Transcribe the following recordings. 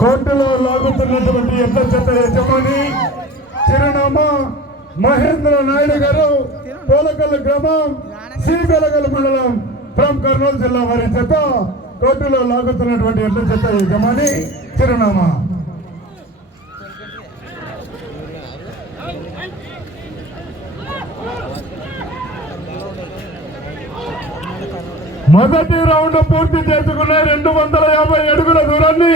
కోర్టులో లాగుతున్నటువంటి ఎడ్ల జత యజమాని చిరునామా మహేంద్ర నాయుడు గారు, పోలకల్ గ్రామం, శ్రీబెలగల్ మండలం, ఫ్రమ్ కర్నూలు జిల్లా వారి జత కోర్టులో లాగుతున్నటువంటి ఎడ్ల జత యజమాని చిరునామా. మొదటి రౌండ్ పూర్తి చేసుకుని 250 అడుగుల దూరాన్ని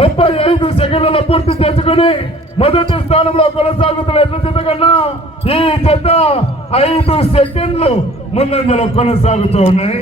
35 సెకండ్లలో పూర్తి చేసుకుని మొదటి స్థానంలో కొనసాగుతున్న ఎడ్ల జత కన్నా ఈ జత 5 సెకండ్లు ముందంజలో కొనసాగుతూ ఉన్నాయి.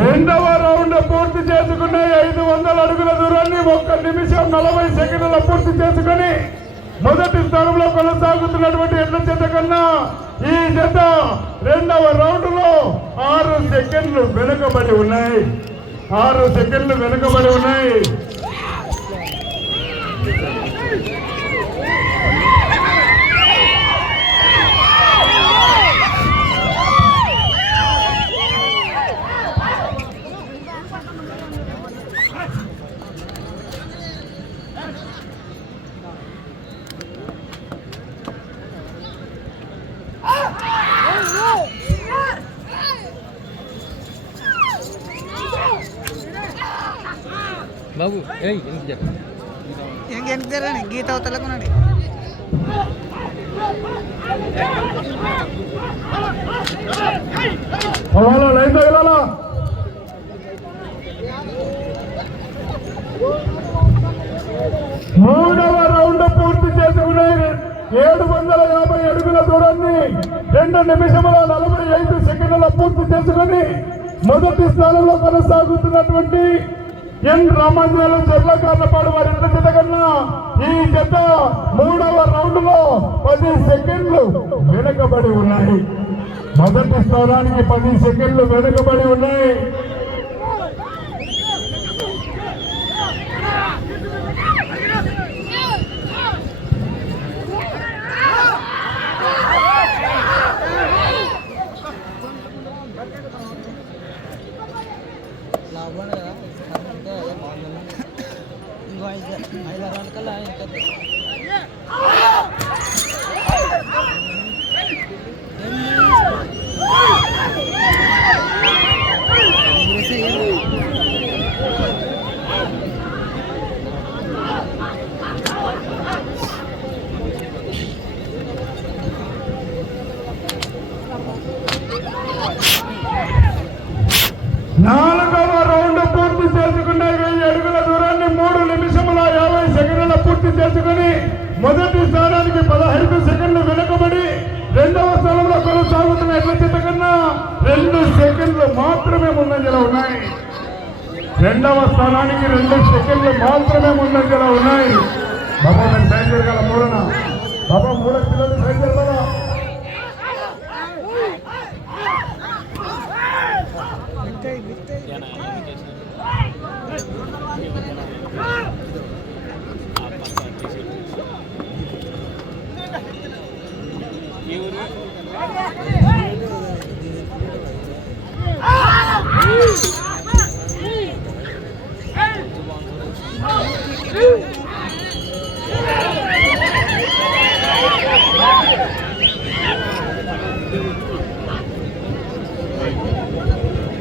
రెండవ రౌండ్ పూర్తి చేసుకుని 500 అడుగుల దూరాన్ని 1 నిమిషం 40 సెకండ్ల పూర్తి చేసుకుని మొదటి స్థానంలో కొనసాగుతున్నటువంటి ఎడ్ల జత కన్నా ఈ జత రెండవ రౌండ్ లో 6 సెకండ్లు వెనుకబడి ఉన్నాయి. 6 సెకండ్లు వెనుకబడి ఉన్నాయి. బాబు ఇంకెందుకు జరగండి గీత అవతలకునండి. మూడవ రౌండ్ పూర్తి చేసుకున్నాయి. 750 అడుగుల దూరాన్ని 2 నిమిషముల 45 సెకండ్ల పూర్తి చేసుకుని మొదటి స్థానంలో కొనసాగుతున్నటువంటి ఎన్ రామాంజనేయులు చెర్లకార్లపాడు వారి ఎడ్ల జత కన్నా ఈ జత మూడవ రౌండ్ లో 10 సెకండ్లు వెనుకబడి ఉన్నాయి. మొదటి స్థానానికి 10 సెకండ్లు వెనుకబడి ఉన్నాయి. నాలుగవ రౌండ్ పూర్తి చేసుకున్న 1000 అడుగుల దూరాన్ని 3 నిమిషముల 50 సెకండ్ల పూర్తి చేసుకుని మొదటి స్థానానికి 15 సెకండ్లు వెనుకబడి రెండవ స్థానంలో కొనసాగుతున్న ఎడ్ల జత కన్నా 2 సెకండ్లు మాత్రమే ముందంజలో ఉన్నాయి. రెండవ స్థానానికి 2 సెకండ్లు మాత్రమే ముందంజలో ఉన్నాయి. బాబా నేను సైన్ జరగాల మూడన బాబా 3 పిల్లలు సైన్ జరగాల.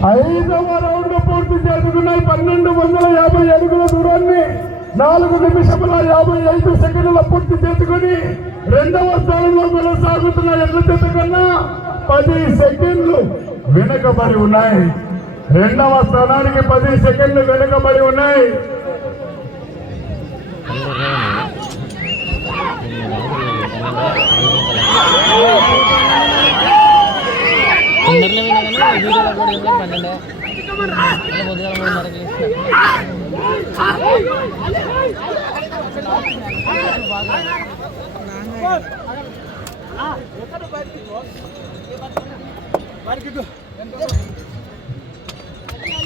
ఐదవ రౌండ్ పూర్తి చేసుకున్నాయి. 1250 అడుగుల దూరాన్ని 4 నిమిషముల 55 సెకండ్ల పూర్తి చేసుకుని రెండవ స్థానంలో కొనసాగుతున్న ఎడ్ల జత కన్నా 10 సెకండ్లు వెనుకబడి ఉన్నాయి. రెండవ స్థానానికి 10 సెకండ్లు వెనుకబడి ఉన్నాయి.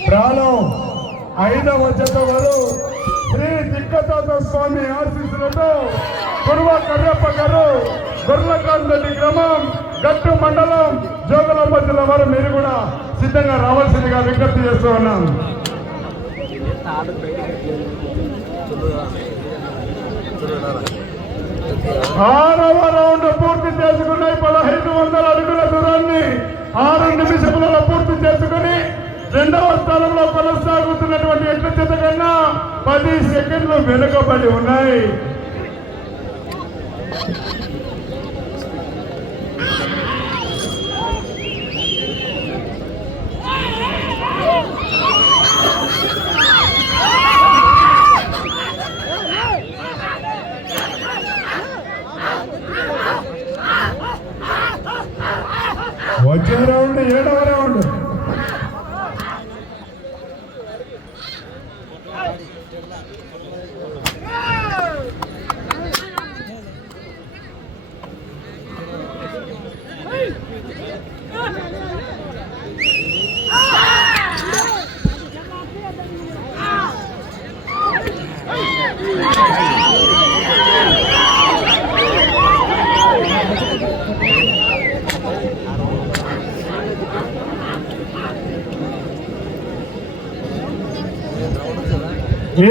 ప్రాణం 5వ జత వారు శ్రీ దిక్కదాత స్వామి ఆశీస్సులతో కురువ కర్రప్ప గారు గొర్లకాందటి గ్రామం గట్టు మండలం జోగులాంబ జిల్లా వారు మీరు కూడా సిద్ధంగా రావాల్సిందిగా విజ్ఞప్తి చేస్తూ ఉన్నాం. ఆరవ రౌండ్ పూర్తి చేసుకున్నాయి. 1500 అడుగుల దూరాన్ని 6 నిమిషములలో పూర్తి చేసుకుని రెండవ స్థానంలో కొనసాగుతున్నటువంటి ఎడ్ల జత కన్నా 10 సెకండ్లు వెనుకబడి ఉన్నాయి. వచ్చే రౌండ్ 7వ రౌండ్.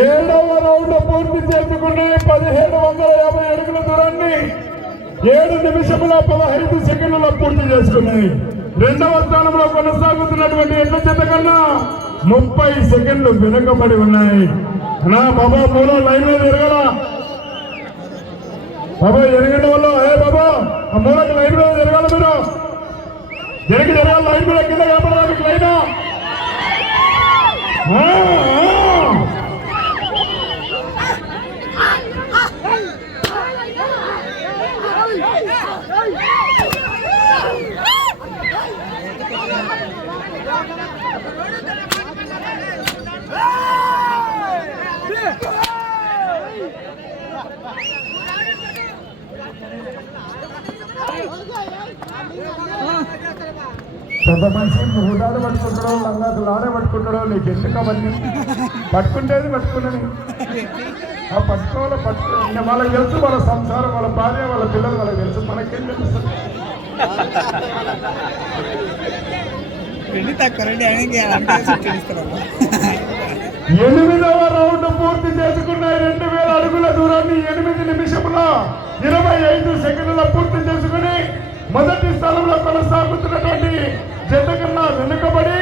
ఏడవ రౌండ్ పూర్తి చేసుకున్నాయి. 1750 అడుగుల దూరాన్ని 7 నిమిషముల 15 సెకండ్లలో పూర్తి చేసుకున్నాయి. రెండవ స్థానంలో కొనసాగుతున్నటువంటి ఎడ్ల జత కన్నా 30 సెకండ్లు వెనుకబడి ఉన్నాయి. నా బాబా మూడో లైన్ మీద ఎరగల బాబా ఎరగడం వల్ల బాబా ఆ మూడోకి లైన్ మీద ఎరగాల మీరు జరగాలి లైన్ మీద కింద కనపడడానికి లైనా పెద్ద మనిషి హుదాలు పట్టుకుంటాడో లంగాకు లాడే పట్టుకుంటాడో నీకు ఎందుకు అవన్నీ పట్టుకుంటేది పట్టుకున్నాను ఆ పట్టుకోవాలి పట్టుకుని వాళ్ళకి తెలుసు వాళ్ళ సంసారం వాళ్ళ భార్య వాళ్ళ పిల్లలు వాళ్ళకి తెలుసు మనకేం తెలుస్తుంది. 8వ రౌండ్ పూర్తి చేసుకున్నాయి. 2000 అడుగుల దూరాన్ని 8 నిమిషముల 25 సెకండ్ల పూర్తి చేసుకుని మొదటి స్థానంలో కొనసాగుతున్నటువంటి జత కన్నా వెనుకబడి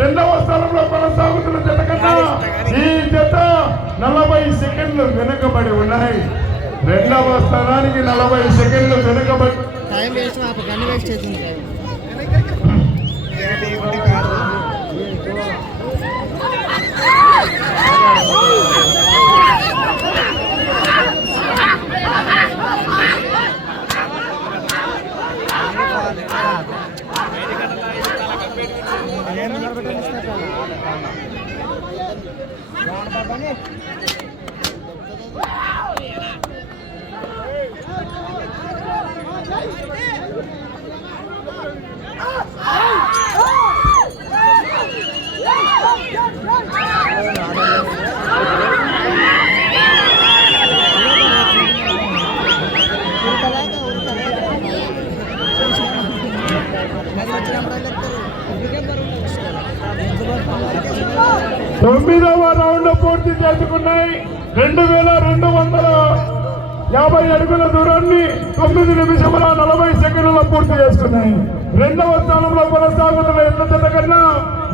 రెండవ స్థానంలో కొనసాగుతున్న జత కన్నా ఈ జత 40 సెకండ్లు వెనుకబడి ఉన్నాయి. రెండవ స్థానానికి 40 సెకండ్లు వెనుకబడి తొమ్మిదవ రౌండ్ పూర్తి చేసుకున్నాయి. 2250 అడుగుల దూరాన్ని 9 నిమిషముల 40 సెకండ్ల పూర్తి చేసుకున్నాయి. రెండవ స్థానంలో కొనసాగుతున్న ఎడ్ల జత కన్నా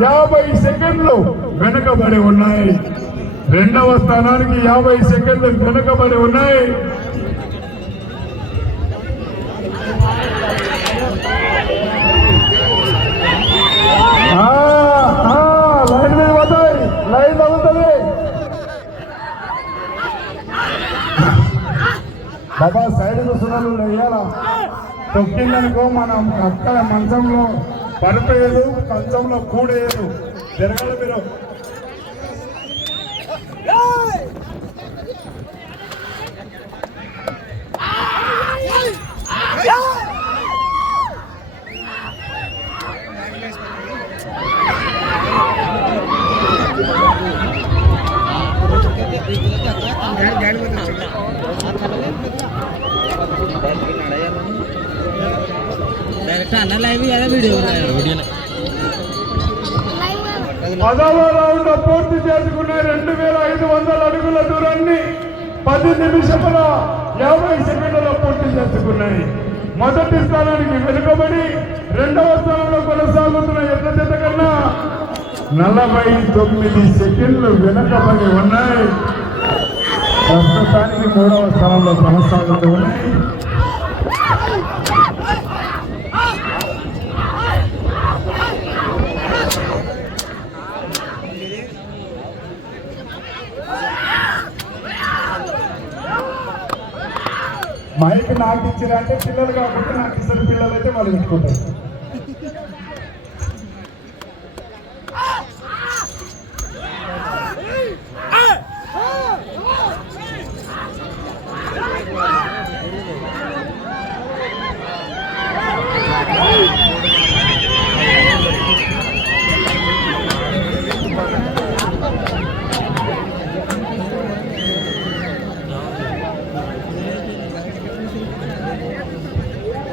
50 సెకండ్లు వెనుకబడి ఉన్నాయి. రెండవ స్థానానికి 50 సెకండ్లు వెనుకబడి ఉన్నాయి. లైన్ మీద పోతాయి, లైన్ తగ్గుతుంది. బాబా సైడ్ కూర్చున్నాను వేయాలా, తొక్కిందనుకో మనం అక్కడ మంచంలో పడిపోయేది, కంచంలో కూడేయదు. జరగాలి మీరు. డైరెక్ట్ అన్న లైవ్ వీడియో 10వ రౌండ్ పూర్తి చేసుకున్న 2500 అడుగుల దూరాన్ని 10 నిమిషముల 50 సెకండ్లలో పూర్తి చేసుకున్నాయి. మొదటి స్థానానికి వెనుకబడి రెండవ స్థానంలో కొనసాగుతున్న ఎడ్ల జత కన్నా 49 సెకండ్లు వెనుకబడి ఉన్నాయి. ప్రస్తుతానికి 3వ స్థానంలో కొనసాగుతూ ఉన్నాయి. మైక్ నాకు ఇచ్చారంటే పిల్లలు కాకుండా నాకు ఇచ్చిన పిల్లలు అయితే వాళ్ళు పెట్టుకుంటారు.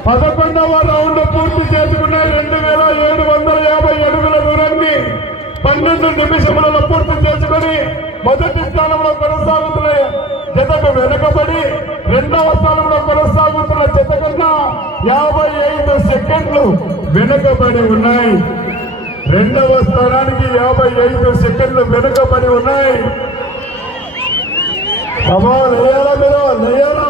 పదకొండవ రౌండ్ పూర్తి చేసుకున్న 2750 అడుగుల దూరాన్ని 12 నిమిషములలో పూర్తి చేసుకుని మొదటి స్థానంలో కొనసాగుతున్న జతకు వెనుకబడి రెండవ స్థానంలో కొనసాగుతున్న జత కన్నా 55 సెకండ్లు వెనుకబడి ఉన్నాయి. రెండవ స్థానానికి 55 సెకండ్లు వెనుకబడి ఉన్నాయి. లేయాలా మీరు లేయాలా?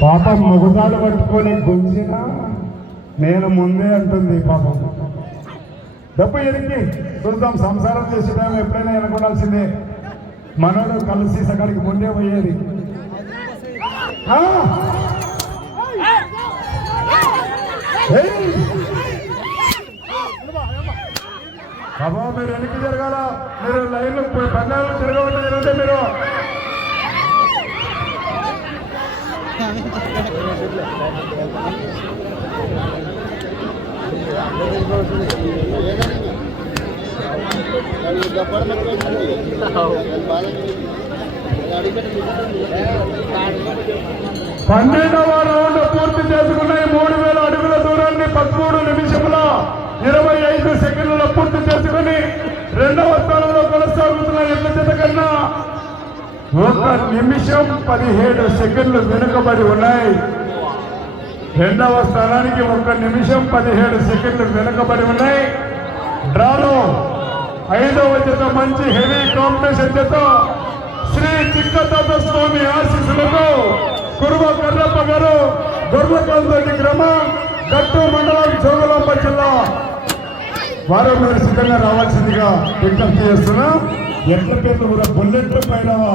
పాపం మొగుదాలు పట్టుకొని గుంజిన నేను ముందే అంటుంది. పాపం డబ్బు ఎదిగి చూద్దాం. సంసారం చేసే టైం ఎప్పుడైనా ఎనుకోవాల్సిందే. మనోడు కలిసి సగానికి ముందే పోయేది. బాబా మీరు వెనక్కి జరగాల. మీరు లైన్లో పన్నాలు తిరగబట్టి జరిగితే మీరు పన్నెండవ రౌండ్ పూర్తి చేసుకున్నాయి. 3000 అడుగుల దూరాన్ని 13 నిమిషముల 25 సెకండ్లలో పూర్తి చేసుకుని రెండవ స్థానంలో కొనసాగుతున్న ఎడ్ల జత కన్నా 1 నిమిషం 17 సెకండ్లు వెనుకబడి ఉన్నాయి. రెండవ స్థానానికి 1 నిమిషం 17 సెకండ్లు వెనుకబడి ఉన్నాయి. డ్రాలో 5వ జత మంచి హెవీ కాంపిటీషన్ జత శ్రీ చిక్కతాత స్వామి ఆశీస్సులతో కురువ కర్రప్ప గారు గొర్రెకందొడ్డి గ్రామం గట్టు మండలం జోగులాంబ జిల్లా వారు మీరు సిద్ధంగా రావాల్సిందిగా విజ్ఞప్తి చేస్తున్నాం. ఎట్ల పేర్లు కూడా బుల్లెట్ పైనవా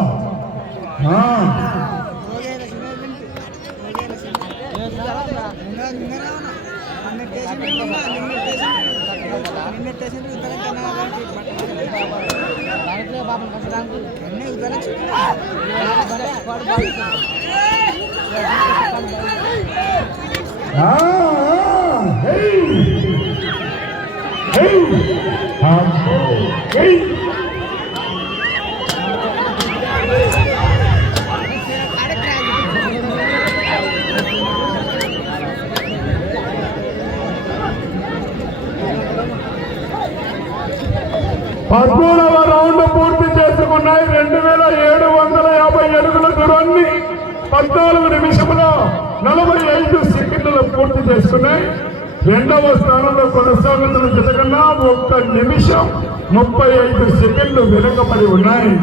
పదమూడవ రౌండ్ పూర్తి చేసుకున్నాయి. 2750 అడుగుల దూరాన్ని 14 నిమిషముల 45 సెకండ్లు పూర్తి చేసుకున్నాయి. రెండవ స్థానంలో కొనసాగుతున్న జత కన్నా 1 నిమిషం 35 సెకండ్లు వెనుకబడి ఉన్నాయి.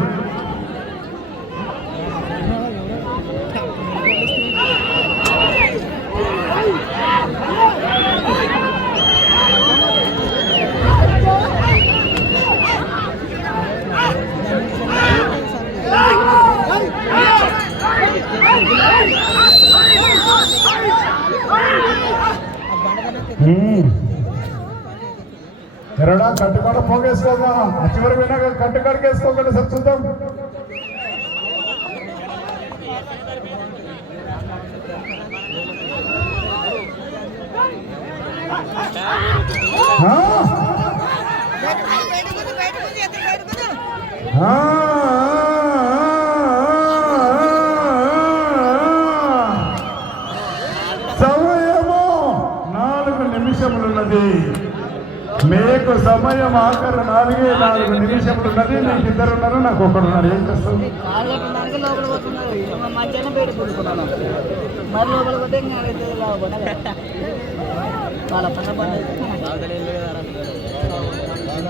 ఎరడా కట్టుకాడ పోగేసుకోగా చివరి వినాక కట్టుకాడికి వేసుకోకండి సార్ చూద్దాం. సమయము 4 నిమిషములున్నది. మీకు సమయం ఆఖరు 4 నిమిషములున్నది. మీకు 2 ఉన్నారు, నాకు 1 ఉన్నారు. ఏం చేస్తుంది?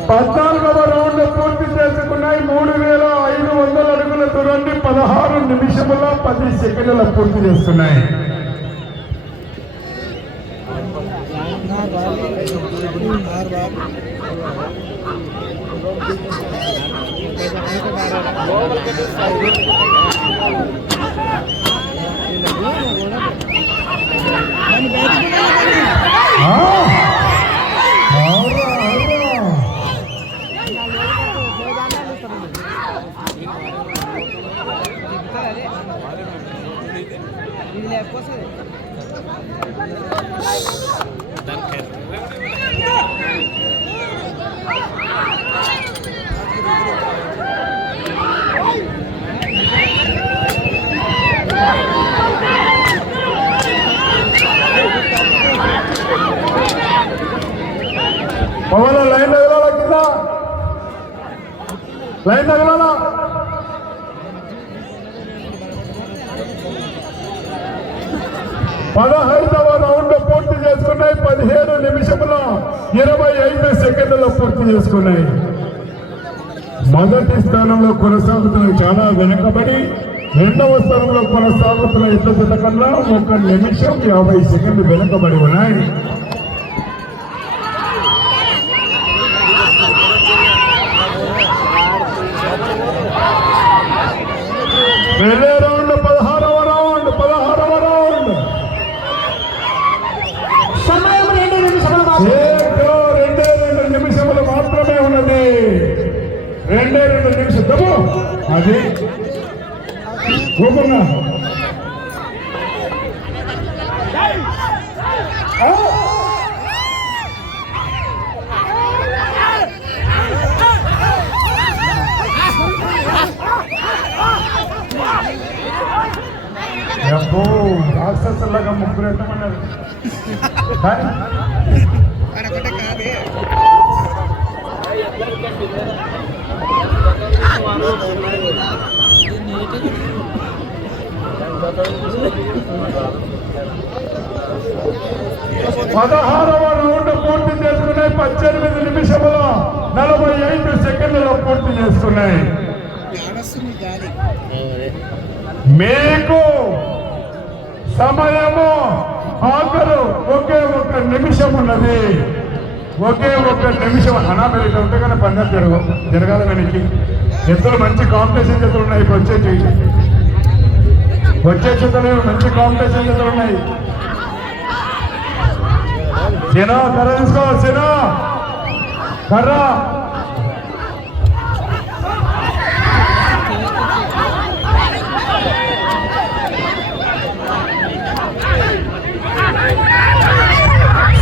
పద్నాలుగవ రౌండ్ పూర్తి చేసుకున్నాయి. 3500 అడుగుల దూరాన్ని 16 నిమిషముల 10 సెకండ్ల పూర్తి చేస్తున్నాయి. పవన్ లైన్ తగలాలా? కింద లైన్ తగలాలా? పదహైదవ రౌండ్ పూర్తి చేసుకున్నాయి. 17 నిమిషముల 25 సెకండ్ల పూర్తి చేసుకున్నాయి. మొదటి స్థానంలో కొనసాగుతున్న చాలా వెనుకబడి, రెండవ స్థానంలో కొనసాగుతున్న ఇతర జత కన్నా 1 నిమిషం 50 సెకండ్లు వెనుకబడి ఉన్నాయి. రెండో రౌండ్ 16వ రౌండ్. సమయం 2 నిమిషములు. 2 నిమిషములు మాత్రమే ఉన్నది. 2 నిమిషము. అది గోపన్నా రాక్షసులాగా ముగ్గురు ఎత్తమన్నారు. పదహారవ రౌండ్ పూర్తి చేసుకున్నాయి. 18 నిమిషముల 45 సెకండ్లలో పూర్తి చేసుకున్నాయి. మీకు సమయము ఆఖరు 1 నిమిషం ఉన్నది. 1 నిమిషం. అనామరిక ఉంటే కానీ పందెం జరగాలి. మనకి ఎంతో మంచి కాంపిటీషన్ జతలు ఉన్నాయి. ఇప్పుడు వచ్చే జతలు మంచి కాంపిటీషన్ జతలు ఉన్నాయి. సినా కర్ర తీసుకో. సినా కర్ర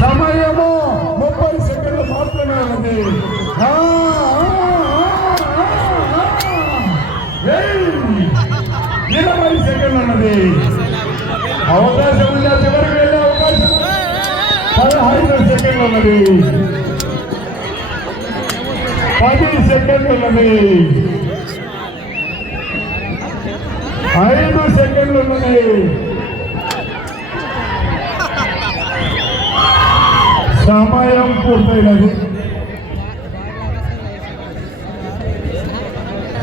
సమయము 30 సెకండ్లు మాత్రమే ఉన్నది. 20 సెకండ్లు ఉన్నది. అవకాశం ఉందా? చివరికి వెళ్ళే అవకాశం 15 సెకండ్లు ఉన్నది. 10 సెకండ్లు ఉన్నది. 5 సెకండ్లు ఉన్నది. సమయం పూర్తయినది.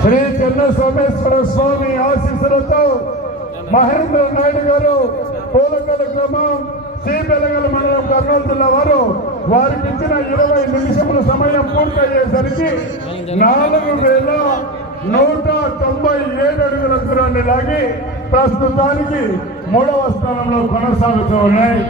శ్రీ చెన్న సోమేశ్వర స్వామి ఆశీస్సులతో మహేంద్ర నాయుడు గారు పూలకల గ్రామం శ్రీబెలగల మండలం కర్నూలు జిల్లా వారు వారికి ఇచ్చిన 20 నిమిషముల సమయం పూర్తయ్యేసరికి 4197 అడుగుల దూరాన్ని లాగి ప్రస్తుతానికి 3వ స్థానంలో కొనసాగుతూ ఉన్నాయి.